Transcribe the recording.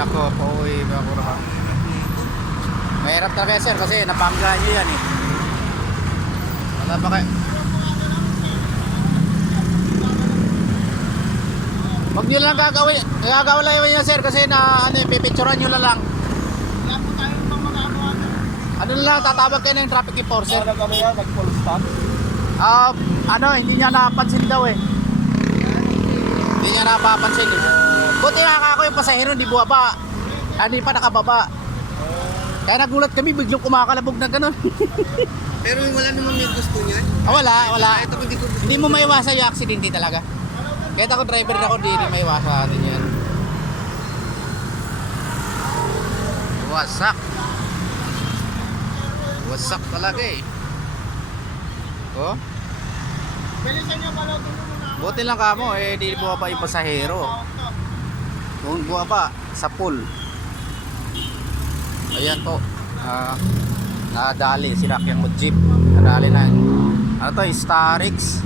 nako, pauwi ako naman. Mahirap talaga sir kasi napanggahan nyo yan eh. Wala ba kayo? Huwag nyo lang gagawin nyo sir kasi na ano, pipicturan nyo lang. Wala po tayong pang magagawa na. Ano lang, tatawag kayo ng traffic enforcer. Ano yan, nag-full stop? Ano, hindi niya napansin daw eh. Hindi niya napapansin eh. Buti nga ako yung pasahero, hindi buwaba. Hindi pa nakababa. Kaya nagulat kami, biglang kumakalabog na gano'n. Pero wala namang may gusto niyan. Wala. Ito hindi ko gusto. Hindi mo maiwasan yung aksidente talaga. Kahit ako driver na ako, hindi maiwasan natin yan. Wasak talaga eh. Oh? Bilisan niyo, balotong mo muna. Buti lang kamo eh, di buwaba yung pasahero. Kung buwaba sa pool. Ayan po. Nadali sinakyang mo jeep. Nadali na. Ano to? Starix.